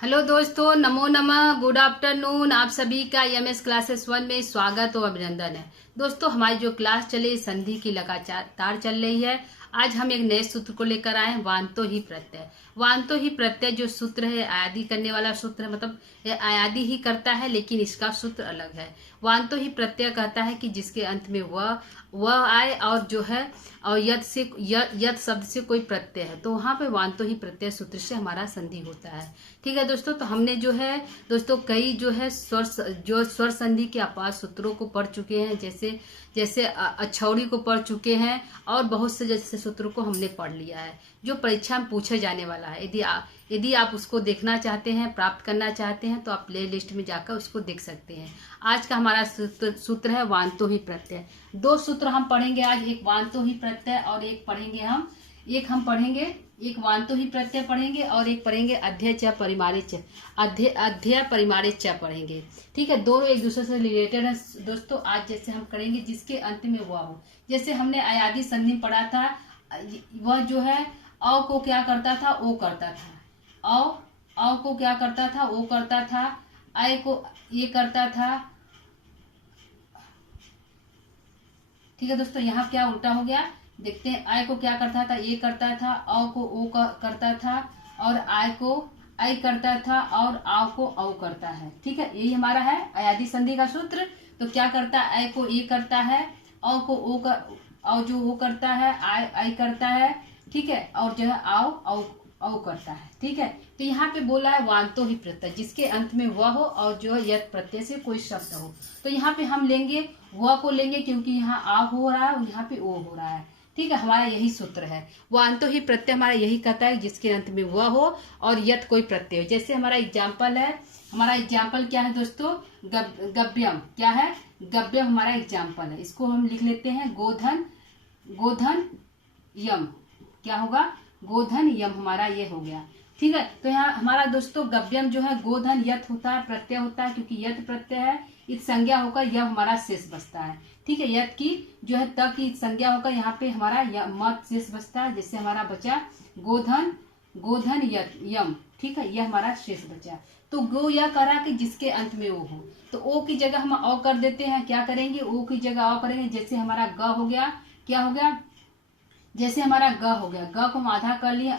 Hello दोस्तों, नमो नमः, good afternoon. आप सभी का एमएस क्लासेस 1 में स्वागत और अभिनंदन है। दोस्तों, हमारी जो क्लास चले संधि की लगातार चल रही है। आज हम एक नए सूत्र को लेकर आए हैं, वांतो ही प्रत्यय। वांतो ही प्रत्यय जो सूत्र है, आयादी करने वाला सूत्र है, मतलब ये आयादी ही करता है लेकिन इसका सूत्र अलग है। वांतो ही प्रत्यय कहता है कि जिसके अंत में वह आए और जो है और यद शब्द से कोई प्रत्यय है तो वहां पे वांतो ही प्रत्यय सूत्र से हमारा संधि होता है। ठीक है दोस्तों, तो हमने जो है दोस्तों कई जो है स्वर संधि के अपार सूत्रों को पढ़ चुके हैं, जैसे जैसे अछौड़ी को पढ़ चुके हैं और बहुत से जैसे सूत्रों को हमने पढ़ लिया है जो परीक्षा में पूछे जाने वाला है। यदि आप उसको देखना चाहते हैं, प्राप्त करना चाहते हैं तो आप प्ले लिस्ट में जाकर उसको देख सकते हैं। आज का हमारा सूत्र है वांतो ही प्रत्यय। दो सूत्र हम पढ़ेंगे आज, एक वांतो ही प्रत्यय और एक पढ़ेंगे एक वांतो ही प्रत्यय पढ़ेंगे और एक पढ़ेंगे अध्यय च परिमारे च अध्यय परिमारे च पढ़ेंगे। ठीक है, दोनों एक दूसरे से रिलेटेड है दोस्तों। आज जैसे हम करेंगे जिसके अंत में वह हो, जैसे हमने अयादी संधि में पढ़ा था, वह जो है औ को क्या करता था, ओ करता था। औ को क्या करता था, ओ करता था। आय को ये करता था। ठीक है दोस्तों, यहाँ क्या उल्टा हो गया देखते हैं। आय को क्या करता था, ये करता था। औ को ओ करता था और आय को आई करता था और आव को औ करता है। ठीक है, यही हमारा है अयादी संधि का सूत्र। तो क्या करता है, आय को ए करता है, औ को ओ औ जो ओ करता है, आई करता है। ठीक है, और जो है आव औ करता है। ठीक है, तो यहाँ पे बोला है वांतो ही प्रत्यय जिसके अंत में वह हो और जो है यत प्रत्यय से कोई शब्द हो। तो यहाँ पे हम लेंगे वह को लेंगे क्योंकि यहाँ आ हो रहा है और यहाँ पे ओ हो रहा है। ठीक है, हमारा यही सूत्र है। वांतो ही प्रत्यय हमारा यही कहता है जिसके अंत में वह हो और यत कोई प्रत्यय हो। जैसे हमारा एग्जाम्पल है, हमारा एग्जाम्पल क्या है दोस्तों, गव्यम। क्या है, गव्यम हमारा एग्जाम्पल है। इसको हम लिख लेते हैं गोधन यम। क्या होगा, गोधन यम हमारा ये हो गया। ठीक है, तो यहाँ हमारा दोस्तों गव्यम जो है गोधन यत होता है, प्रत्यय होता है क्योंकि यत प्रत्यय है। इत संज्ञा होकर यह हमारा शेष बचता है। ठीक है, यत की जो है त की संज्ञा होकर यहाँ पे हमारा मत शेष बचता है। जैसे हमारा बचा गोधन यत यम। ठीक है, यह हमारा शेष बचा। तो गो यह करा कि जिसके अंत में ओ हो, तो ओ की जगह हम औ कर देते हैं। क्या करेंगे, ओ की जगह औ करेंगे। जैसे हमारा ग हो गया, क्या हो गया, जैसे हमारा ग हो गया, ग को हम आधा कर लिए,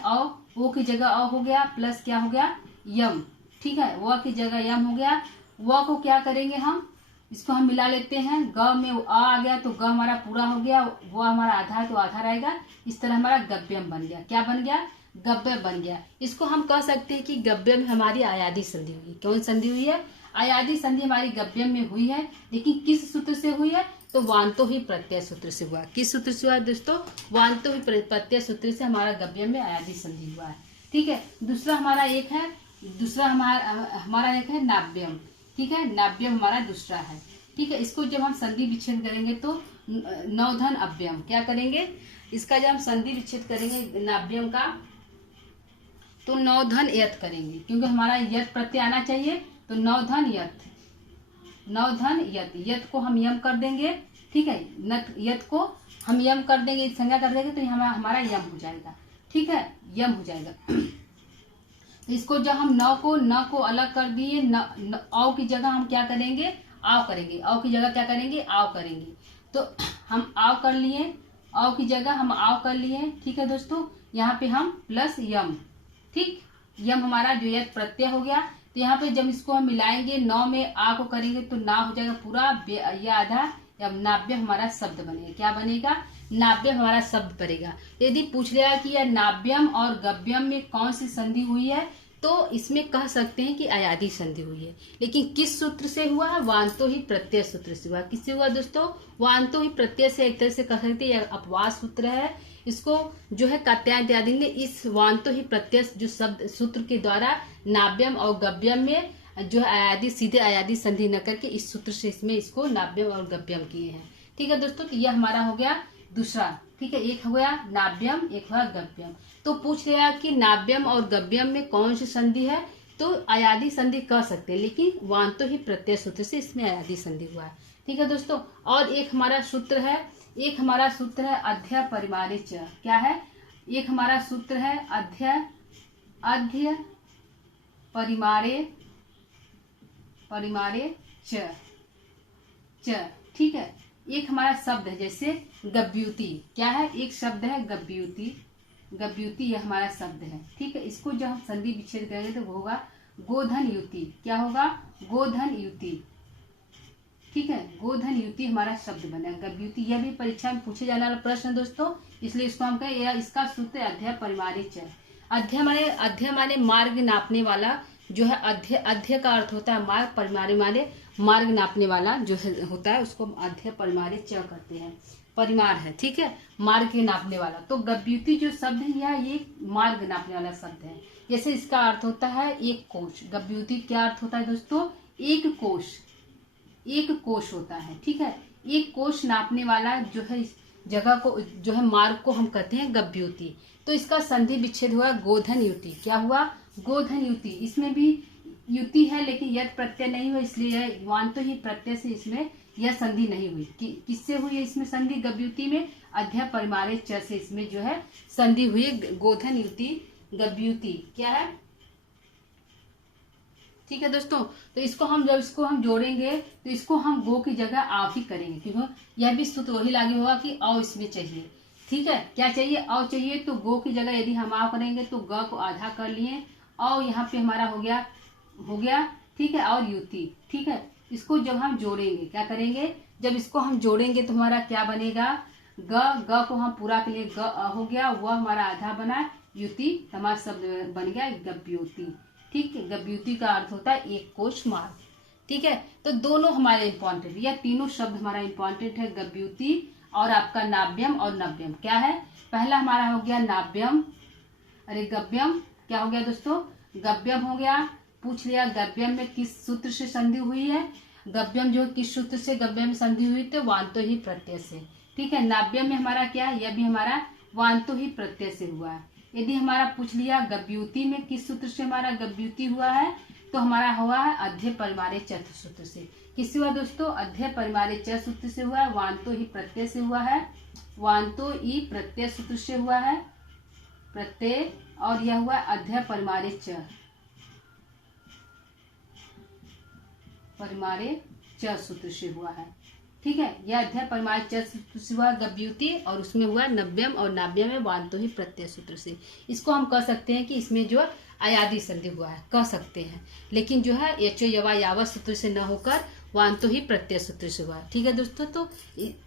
ओ की जगह अ हो गया, प्लस क्या हो गया यम। ठीक है, व की जगह यम हो गया। व को क्या करेंगे हम, इसको हम मिला लेते हैं। ग में आ गया तो ग हमारा पूरा हो गया, वो हमारा आधा है तो आधा रहेगा। इस तरह हमारा गव्यम बन गया। क्या बन गया, गव्य बन गया। इसको हम कह सकते हैं कि गव्य में हमारी आयादी संधि हुई। कौन संधि हुई है, आयादी संधि हमारी गव्यम में हुई है। लेकिन किस सूत्र से हुई है, तो वांतो ही प्रत्यय सूत्र से हुआ। किस सूत्र से हुआ दोस्तों, वांतो ही प्रत्यय सूत्र से हमारा गव्यम में आयादी संधि हुआ है। ठीक है, दूसरा हमारा एक है नाव्यम। ठीक है, नाव्यम हमारा दूसरा है। ठीक है, इसको जब हम संधि विच्छेद करेंगे तो नवधन अव्यम। क्या करेंगे, इसका जब हम संधि विच्छेद करेंगे नाव्यम का तो नवधन यत करेंगे क्योंकि हमारा यत प्रत्यय आना चाहिए। तो नवधन यत को हम यम कर देंगे। ठीक है, यत को हम यम कर देंगे, संज्ञा कर देंगे तो हमारा यम हो जाएगा। ठीक है, यम हो जाएगा। तो इसको जब हम न को अलग कर दिए, औ की जगह हम क्या करेंगे, आव करेंगे। औ की जगह क्या करेंगे, आव करेंगे। तो हम आव कर लिए, औ की जगह हम आव कर लिए। ठीक है दोस्तों, यहाँ पे हम प्लस यम। ठीक, यम हमारा जो यत प्रत्यय हो गया। तो यहाँ पे जब इसको हम मिलाएंगे, नौ में आ को करेंगे तो ना हो जाएगा पूरा, या आधा, या नाव्य हमारा शब्द बनेगा। क्या बनेगा, नाव्यम हमारा शब्द बनेगा। यदि पूछ लिया कि यह नाव्यम और गव्यम में कौन सी संधि हुई है, तो इसमें कह सकते हैं कि अयादी संधि हुई है। लेकिन किस सूत्र से हुआ है, वांतो ही प्रत्यय सूत्र से हुआ। किससे हुआ दोस्तों, वांतो ही प्रत्यय से। एक तरह से कह सकते हैं यह अपवाद सूत्र है। इसको जो है कात्यायन इत्यादि ने इस वांतो ही प्रत्यय जो शब्द सूत्र के द्वारा नाव्यम और गव्यम में जो है अयादी, सीधे अयादी संधि न करके इस सूत्र से इसमें इसको नाव्यम और गव्यम किए हैं। ठीक है दोस्तों, तो यह हमारा हो गया दूसरा। ठीक है, एक हो गया नाव्यम, एक हुआ गव्यम। तो पूछ लिया कि नाव्यम और गव्यम में कौन सी संधि है, तो अयादी संधि कह सकते हैं, लेकिन वांतो ही प्रत्यय सूत्र से इसमें अयादी संधि हुआ है। ठीक है दोस्तों, और एक हमारा सूत्र है अध्यय परिमारे च। क्या है, एक हमारा सूत्र है अध्यय परिमारे च च। ठीक है, एक हमारा शब्द है जैसे गव्यूति, क्या है, एक शब्द है गव्यूति, गव्यूति यह हमारा शब्द है। ठीक है, इसको जब हम संधि विच्छेद करेंगे तो वो होगा गोधन युति। क्या होगा, गोधन युति। ठीक है, गोधन युति हमारा शब्द बना गव्यूति। यह भी परीक्षा में पूछे जाने वाला प्रश्न है दोस्तों, इसलिए इसको हम कहें, यह इसका सूत्र अध्यय परिमारे च। अध्यय माने मार्ग नापने वाला जो है, अध्यय का अर्थ होता है मार्ग, परिमारे माने मार्ग नापने वाला जो है होता है, उसको अध्यय परिमारे च करते हैं। परिमार है, ठीक है, मार्ग के नापने वाला। तो गव्यूति जो शब्द है यह ये मार्ग नापने वाला शब्द है। जैसे इसका अर्थ होता है एक कोश। गव्यूति क्या अर्थ होता है दोस्तों, एक कोश, एक कोश होता है। ठीक है, एक कोश नापने वाला जो है इस जगह को जो है मार्ग को हम कहते हैं गव्यूति। तो इसका संधि विच्छेद हुआ गोधन युति। क्या हुआ, गोधन युति। इसमें भी युति है लेकिन यद प्रत्यय नहीं हुआ, इसलिए वांतो ही प्रत्यय से इसमें यह संधि नहीं हुई। किससे हुई है इसमें संधि, गव्यूति में अध्यय परिमारे च से इसमें जो है संधि हुई, गोधन युति गव्यूति। क्या है, ठीक है दोस्तों। तो इसको हम जब इसको हम जोड़ेंगे तो इसको हम गो की जगह आव ही करेंगे, क्योंकि यह भी सूत्र वही लागू होगा कि औ इसमें चाहिए। ठीक है, क्या चाहिए, औ चाहिए। तो गो की जगह यदि हम आव करेंगे तो ग को आधा कर लिए, औ यहाँ पे हमारा हो गया। ठीक है, और युति। ठीक है, इसको जब हम जोड़ेंगे क्या करेंगे, जब इसको हम जोड़ेंगे तो हमारा क्या बनेगा, ग को हम पूरा के लिए ग हो गया, वह हमारा आधा बना, युति हमारा शब्द बन गया गव्यूति। ठीक है, गव्यूति का अर्थ होता है एक कोश मार्ग। ठीक है, तो दोनों हमारे इंपॉर्टेंट, या तीनों शब्द हमारा इंपॉर्टेंट है, गव्यूति और आपका नाव्यम और नव्यम। क्या है, पहला हमारा हो गया नाव्यम, अरे गव्यम, क्या हो गया दोस्तों, गव्यम हो गया। पूछ लिया गव्यम में किस सूत्र से संधि हुई है, गव्यम जो किस सूत्र से गव्यम में संधि हुई, तो वांतो ही प्रत्यय से। ठीक है, नाव्यम में हमारा क्या है, यह भी हमारा वांतो ही प्रत्यय से हुआ है। यदि हमारा पूछ लिया गव्यूति में किस सूत्र से हमारा गव्यूति हुआ है, तो हमारा हुआ है अध्यय परिमारे च सूत्र से। किससे हुआ दोस्तों, अध्यय परिमारे च सूत्र से हुआ है, वांतो ही प्रत्यय से हुआ है, वांतो ही प्रत्यय सूत्र से हुआ है, प्रत्यय, और यह हुआ अध्यय परिमारे च, परिमारे च सूत्र से हुआ है। ठीक है, यह अध्यय परिमारे च सूत्र से हुआ गव्यूति, और उसमें हुआ नव्यम, और नाव्यम में वांतो ही प्रत्यय सूत्र से। इसको हम कह सकते हैं कि इसमें जो अयादि संधि हुआ है, कह सकते हैं, लेकिन जो है यचो यवा यावत सूत्र से न होकर वांतो ही प्रत्यय सूत्र से हुआ है। ठीक है दोस्तों, तो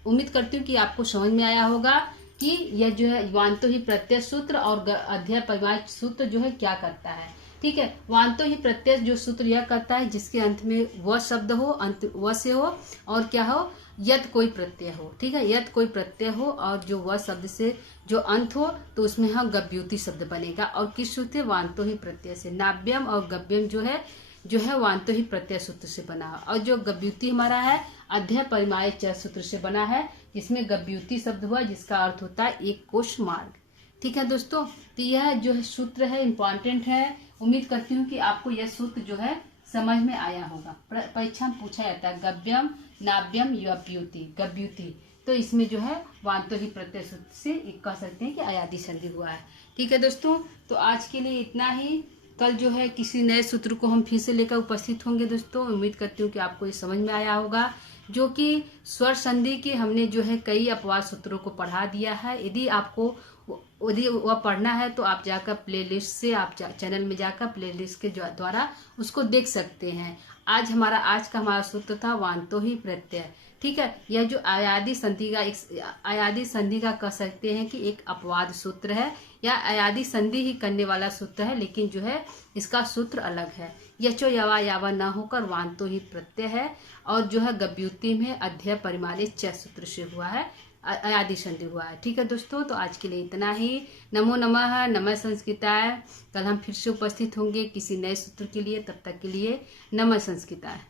उम्मीद करती हूँ कि आपको समझ में आया होगा कि यह जो है वांतो ही प्रत्यय सूत्र और अध्यय परिमार सूत्र जो है क्या करता है। ठीक है, वांतो ही प्रत्यय जो सूत्र यह करता है जिसके अंत में वह शब्द हो, अंत व से हो, और क्या हो, यद कोई प्रत्यय हो। ठीक है, यद कोई प्रत्यय हो और जो वह शब्द से जो अंत हो, तो उसमें हम गव्यूति शब्द बनेगा। और किस सूत्र, वांतो ही प्रत्यय से। नाव्यम और गव्यम जो है वांतो ही प्रत्यय सूत्र से बना है, और जो गव्यूति हमारा है अध्यय परिमारे च सूत्र से बना है, जिसमें गव्यूति शब्द हुआ जिसका अर्थ होता है एक कोश मार्ग। ठीक है दोस्तों, तो यह जो है सूत्र है इम्पॉर्टेंट है। उम्मीद करती हूँ कि आपको यह सूत्र जो है समझ में आया होगा। परीक्षा में पूछा जाता है गव्यम, नाव्यम, गव्यूति, गव्यूति, तो इसमें जो है वांतो ही प्रत्यय सूत्र से कह सकते हैं कि अयादि संधि हुआ है। ठीक है दोस्तों, तो आज के लिए इतना ही। कल जो है किसी नए सूत्र को हम फिर से लेकर उपस्थित होंगे दोस्तों। उम्मीद करती हूँ कि आपको ये समझ में आया होगा, जो कि स्वर संधि के हमने जो है कई अपवाद सूत्रों को पढ़ा दिया है। यदि वह पढ़ना है तो आप जाकर प्लेलिस्ट से, आप चैनल में जाकर प्लेलिस्ट के द्वारा उसको देख सकते हैं। आज का हमारा सूत्र था वांतो ही प्रत्यय। ठीक है, यह जो अयादि संधि का कह सकते हैं कि एक अपवाद सूत्र है, या अयादि संधि ही करने वाला सूत्र है, लेकिन जो है इसका सूत्र अलग है। यचो यवा यावा न होकर वांतो ही प्रत्यय है, और जो है गव्यूति में अध्यय परिमारे च सूत्र से हुआ है, अयादि संधि हुआ है। ठीक है दोस्तों, तो आज के लिए इतना ही। नमो नमः, नमः संस्कृताय। कल हम फिर से उपस्थित होंगे किसी नए सूत्र के लिए। तब तक के लिए नमः संस्कृताय।